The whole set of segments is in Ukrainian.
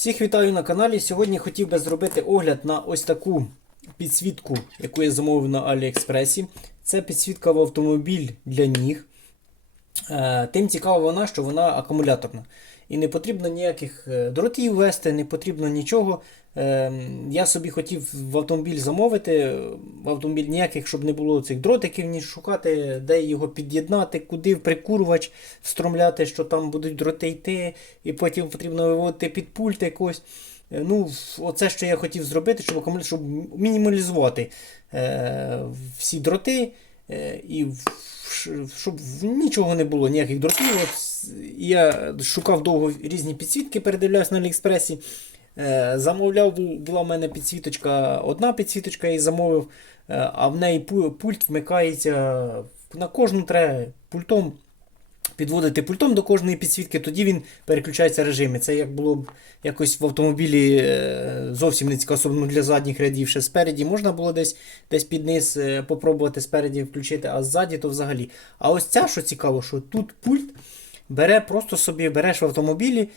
Всіх вітаю на каналі. Сьогодні хотів би зробити огляд на ось таку підсвітку, яку я замовив на Аліекспресі. Це підсвітка в автомобіль для ніг. Е, Тим цікава вона, що вона акумуляторна. І не потрібно ніяких е, дротів вести, не потрібно нічого. Е, Я собі хотів в автомобіль замовити, в автомобіль ніяких, щоб не було цих дротиків, ні шукати, де його під'єднати, куди в прикурювач встромляти, що там будуть дроти йти, і потім потрібно виводити під пульт якось. Е, Ну, оце, що я хотів зробити, щоб, щоб мінімалізувати е, всі дроти е, і щоб нічого не було, ніяких дротів. Я шукав довго різні підсвітки, передивлявся на Аліекспресі. Е, замовляв, була в мене підсвіточка, одна підсвіточка я її замовив, е, а в неї пульт вмикається на кожну треба пультом. Підводити пультом до кожної підсвітки, тоді він переключається режими. Це як було б якось в автомобілі е, зовсім не цікаво, особливо для задніх рядів. Ще спереді можна було десь десь під низ е, попробувати спереді включити, а ззаді то взагалі. А ось ця, що цікаво, що тут пульт бере просто собі береш в автомобілі,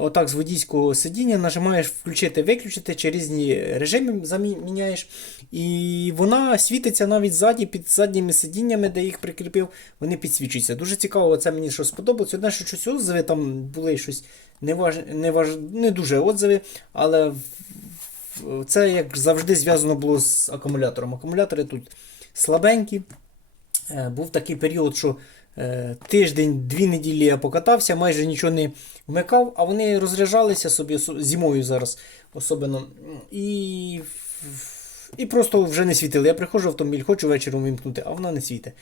отак з водійського сидіння, нажимаєш включити-виключити, чи різні режими заміняєш. І вона світиться навіть ззаді, під задніми сидіннями, де їх прикріпив, вони підсвічуються. Дуже цікаво, це мені що сподобалось. Одне, що щось отзиви там були щось не, важ... не, дуже отзиви, але це як завжди зв'язано було з акумулятором. Акумулятори тут слабенькі. Е, Був такий період, що е, тиждень-дві неділі я покатався, майже нічого не вмикав, а вони розряджалися собі зимою зараз особливо. І, і просто вже не світили. Я приходжу в автомобіль, хочу вечором вимкнути, а вона не світить.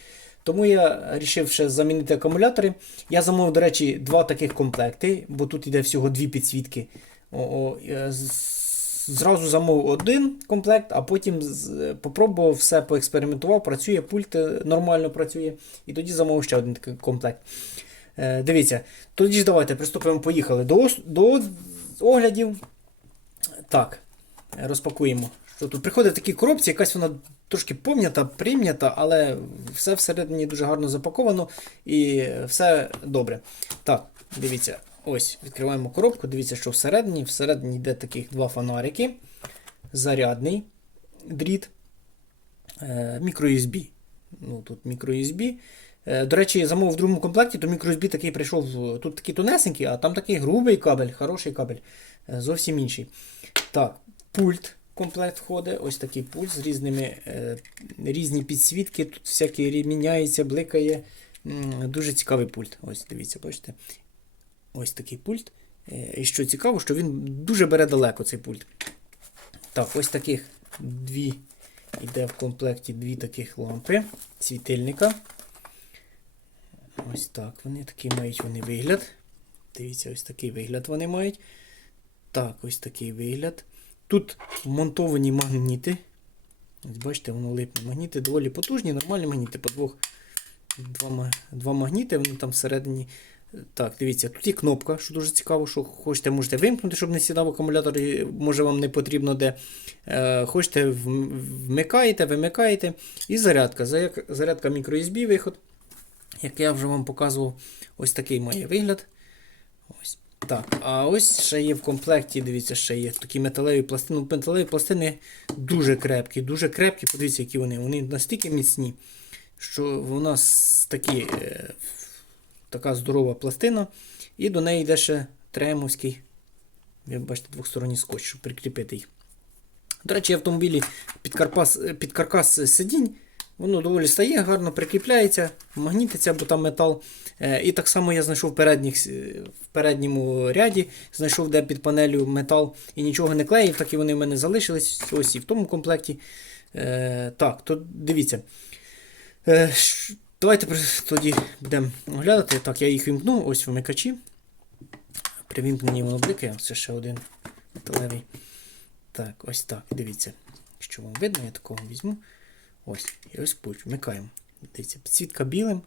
Тому я вирішив ще замінити акумулятори. Я замовив, до речі, два таких комплекти, бо тут йде всього дві підсвітки. О, о, е, Зразу замовив один комплект, а потім попробував все поекспериментував, працює, пульт е, нормально працює. І тоді замовив ще один такий комплект. Е, дивіться, тоді ж давайте приступимо, поїхали до, до оглядів. Так, е, розпакуємо. Що тут приходить в такій коробці, якась вона трошки пом'ята, прим'ята, але все всередині дуже гарно запаковано і все добре. Так, дивіться, ось відкриваємо коробку. Дивіться, що всередині. Всередині йде таких два фонарики. Зарядний дріт, е, мікро-USB. Ну, тут мікро-USB. Е, До речі, замовив в другому комплекті, то мікро-USB такий прийшов. Тут такий тонесенький, а там такий грубий кабель, хороший кабель. е, Зовсім інший. Так, пульт комплект входить. Ось такий пульт з різними різні підсвітки. Тут всякі міняється, бликає. Дуже цікавий пульт. Ось дивіться, бачите. Ось такий пульт. Е, І що цікаво, що він дуже бере далеко цей пульт. Так, ось таких дві. Йде в комплекті дві таких лампи світильника. Ось так вони такий мають вони вигляд. Дивіться, ось такий вигляд вони мають. Так, ось такий вигляд. Тут вмонтовані магніти. Ось бачите, воно липне. Магніти доволі потужні, нормальні магніти по двох. Два, два магніти, вони там всередині. Так, дивіться, тут є кнопка, що дуже цікаво, що хочете, можете вимкнути, щоб не сідав акумулятор, і, може вам не потрібно де. Е, хочете вмикаєте, вимикаєте. І зарядка. Зарядка мікро-USB виход. Як я вже вам показував, ось такий має вигляд. Ось. Так, а ось ще є в комплекті, дивіться, ще є такі металеві пластини. Ну, Металеві пластини дуже крепкі, дуже крепкі. Подивіться, які вони. Вони настільки міцні, що вона с- такі, е, така здорова пластина. І до неї йде ще тремовський, бачите, двосторонній скотч, щоб прикріпити їх. До речі, автомобілі під, карпас, під каркас сидінь. Воно доволі стає, гарно прикріпляється, магнітиться, бо там метал. Е, І так само я знайшов в, передніх, е, в передньому ряді, знайшов де під панелю метал і нічого не клеїв, так і вони в мене залишились. Ось і в тому комплекті. Е, Так, то дивіться. Давайте тоді будемо оглядати. Так, я їх вімкну, ось вимикачі. При вімкненні це ще один металевий. Так, ось так, дивіться. Що вам видно, я такого візьму. Ось, і ось пульт. Вмикаємо. Дивіться, підсвітка білим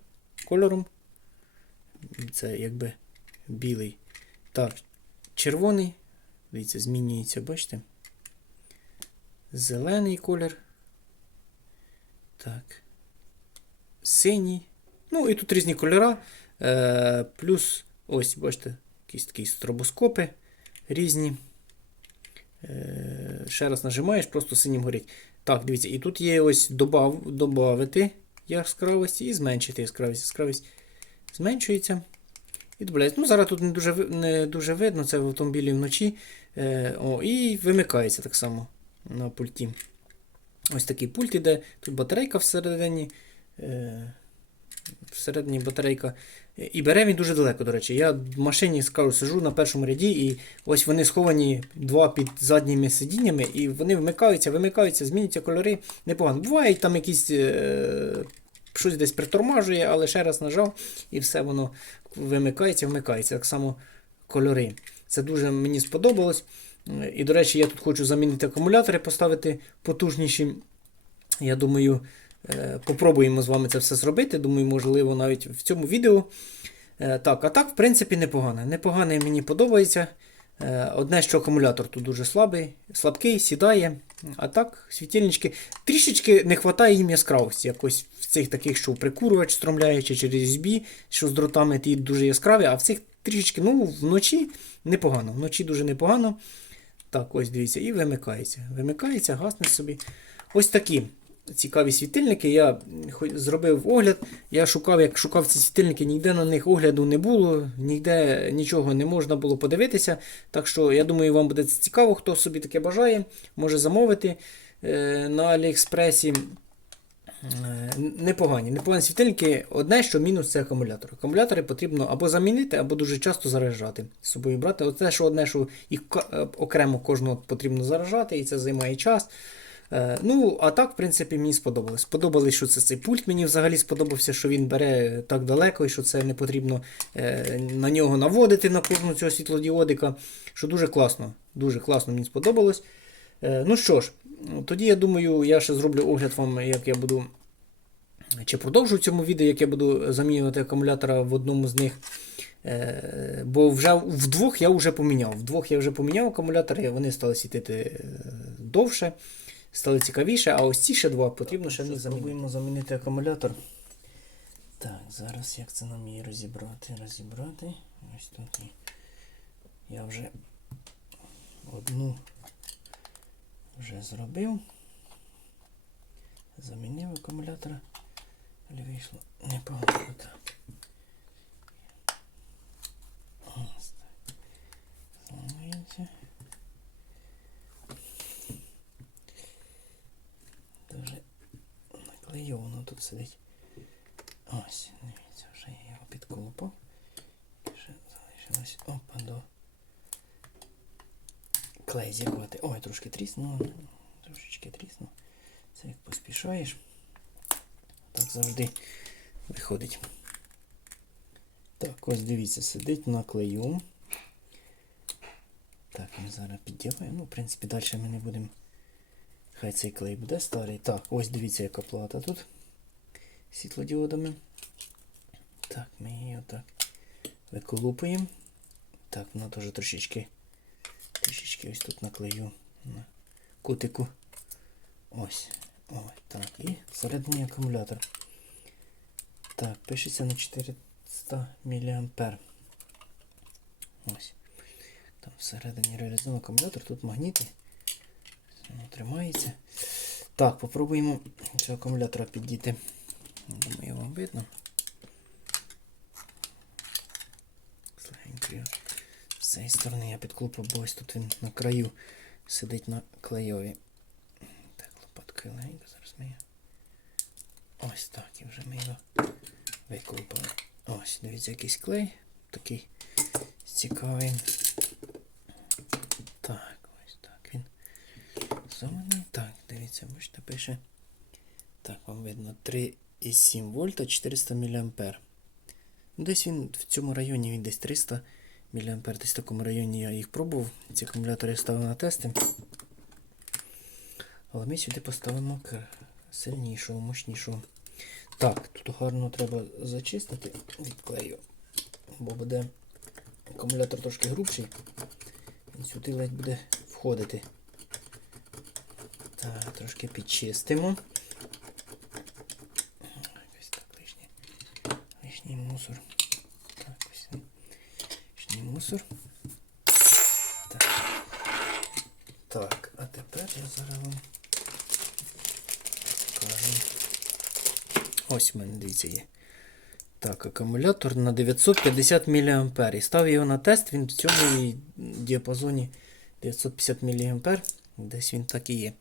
кольором. Це якби білий. Так, червоний. Дивіться, змінюється, бачите? Зелений колір. Так. Синій. Ну і тут різні кольора. Е, плюс, ось, бачите, якісь такі стробоскопи різні. Е, ще раз нажимаєш, просто синім горить. Так, дивіться, і тут є ось добав, добавити яскравості і зменшити яскравість. Яскравість зменшується і. Ну, зараз тут не дуже, не дуже видно, це в автомобілі вночі. Е, о, і вимикається так само на пульті. Ось такий пульт іде. Тут батарейка всередині. Е, всередині батарейка. І бере він дуже далеко, до речі. Я в машині скажу, сижу на першому ряді, і ось вони сховані два під задніми сидіннями, і вони вмикаються, вимикаються, змінюються кольори. Непогано. Бувають там якісь. Е, щось десь притормажує, але ще раз нажав, і все воно вимикається, вмикається. Так само кольори. Це дуже мені сподобалось. І, до речі, я тут хочу замінити акумулятори, поставити потужніші. Я думаю, попробуємо з вами це все зробити. Думаю, можливо, навіть в цьому відео. Е, Так, а так, в принципі, непогано. Непогано мені подобається. Е, Одне, що акумулятор тут дуже слабий, слабкий, сідає. А так, світильнички. Трішечки не вистачає їм яскравості. Якось в цих таких, що прикурювач стромляє, чи через USB, що з дротами ті дуже яскраві, а в цих трішечки, ну, вночі непогано. Вночі дуже непогано. Так, ось дивіться, і вимикається. Вимикається, гасне собі. Ось такі цікаві світильники. Я зробив огляд. Я шукав, як шукав ці світильники, ніде на них огляду не було, ніде нічого не можна було подивитися. Так що, я думаю, вам буде це цікаво, хто собі таке бажає, може замовити е, на Аліекспресі. Е, Непогані. Непогані світильники. Одне, що мінус це акумулятор. Акумулятори потрібно або замінити, або дуже часто заряджати з собою брати. Оце що одне, що їх е, окремо кожного потрібно заряджати, і це займає час. Е, Ну, а так, в принципі, мені сподобалось. Сподобалось, що це цей пульт. Мені взагалі сподобався, що він бере так далеко, і що це не потрібно е, на нього наводити на кожну цього світлодіодика. Що дуже класно. Дуже класно мені сподобалось. Е, Ну що ж, тоді я думаю, я ще зроблю огляд вам, як я буду. Чи продовжу в цьому відео, як я буду замінювати акумулятора в одному з них. Бо вже вдвох я вже поміняв. Вдвох я вже поміняв акумулятори, вони стали світити е, довше, стали цікавіше, а ось ці ще два потрібно ще не замінити. Спробуємо замінити акумулятор. Так, зараз як це нам її розібрати? Розібрати. Ось тут я вже одну вже зробив. Замінив акумулятора. Але вийшло непогано так. Ось так. Зламається. Дуже наклейовано тут сидить. Ось, дивіться, вже я його підколупав. І Ще залишилось опа до клей зірвати. Ой, трошки тріснув. Трошечки тріснув. Це як поспішаєш. Так завжди виходить. Так, ось дивіться, сидить на клею. Так, ми зараз підділаємо. Ну, в принципі, далі ми не будемо. Хай цей клей буде старий. Так, ось дивіться, яка плата тут. Світлодіодами. Так, ми її отак виколупуємо. Так, вона теж трошечки. Трішечки ось тут наклею на кутику. Ось. Ось так. І всередині акумулятор. Так, пишеться на 400 мА. Ось. Там всередині реалізований акумулятор, тут магніти. Воно тримається. Так, попробуємо цього акумулятора піддіти. Думаю, вам видно. Слегенько його з цієї сторони я підклупав, бо ось тут він на краю сидить на клейові. Так, лопаткою легенько зараз ми його. Ось так, і вже ми його виклупали. Ось, дивіться, якийсь клей. Такий цікавий. Так, ось так він. Зони. Так, бачите, пише. Так, вам видно 3,7 вольта 400 мА. Ну, Десь він в цьому районі він десь 300 мА. Десь в такому районі я їх пробував. Ці акумулятори я ставив на тести. Але ми сюди поставимо сильнішого, мощнішого. Так, тут гарно треба зачистити від клею, бо буде акумулятор трошки грубший. Він сюди ледь буде входити. Так, трошки підчистимо. Ось так лишній, лишній мусор. Так, ось лишній мусор. Так. а тепер я зараз вам покажу. Ось у мене, дивіться, є. Так, акумулятор на 950 мА. І став його на тест, він в цьому діапазоні 950 мА. Десь він так і є.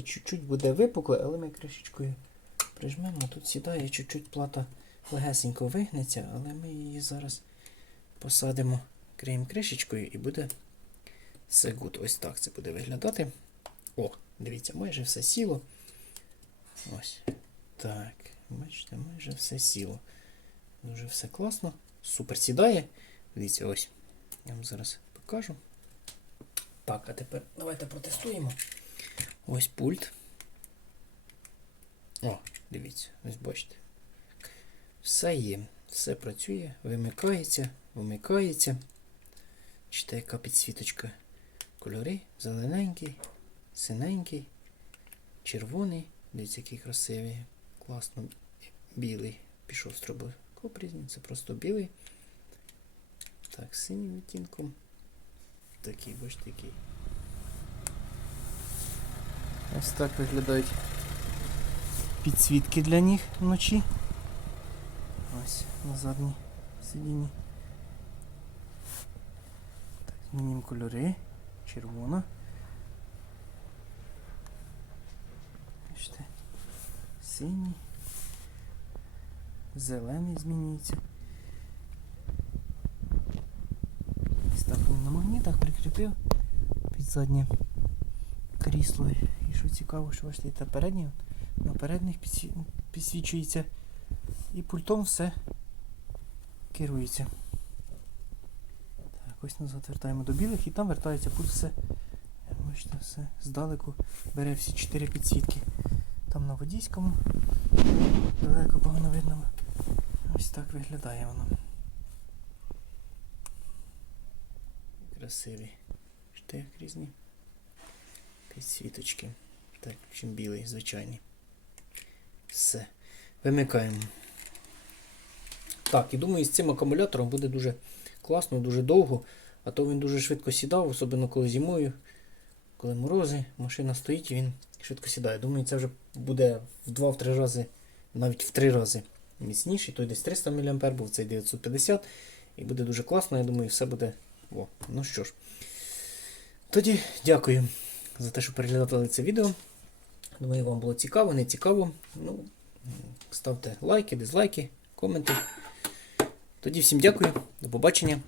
Отак. Чуть-чуть буде випукле, але ми кришечкою прижмемо. Тут сідає, чуть-чуть плата легесенько вигнеться, але ми її зараз посадимо, криємо кришечкою і буде все гуд. Ось так це буде виглядати. О, дивіться, майже все сіло. Ось. Так, бачите, майже все сіло. Дуже все класно. Супер сідає. Дивіться, ось. Я вам зараз покажу. Так, а тепер давайте протестуємо. Ось пульт. О, дивіться, ось бачите. Все є, все працює, вимикається, вимикається. Чите, яка підсвіточка. Кольори зелененький, синенький, червоний. Дивіться, який красивий. Класно. Білий. Пішов стробокоп різний, це просто білий. Так, синім відтінком. Такий, бачите, який. Ось так виглядають підсвітки для них вночі. Ось на задній сидінні. Так, кольори. Червона. Бачите. Синій. Зелений змінюється. Ось так він на магнітах прикріпив під заднє крісло. І що цікаво, що бачите, та переднє на передніх підсвічується. І пультом все керується. Так, ось назад вертаємо до білих і там вертається пульт все. Бачите, все здалеку бере всі чотири підсвітки. Там на водійському. Далеко погано видно. Ось так виглядає воно. Красиві. Штик різні. Підсвіточки. Так, чим білий, звичайний. Все. Вимикаємо. Так, і думаю, з цим акумулятором буде дуже класно, дуже довго, а то він дуже швидко сідав, особливо коли зимою, коли морози, машина стоїть і він швидко сідає. Думаю, це вже буде в 2-3 рази, навіть в 3 рази міцніший. Той десь 300 мА був, цей 950 і буде дуже класно, я думаю, все буде. О, ну що ж. Тоді дякую за те, що переглядали це відео. Думаю, вам було цікаво, не цікаво. Ну, ставте лайки, дизлайки, коменти. Тоді всім дякую, до побачення.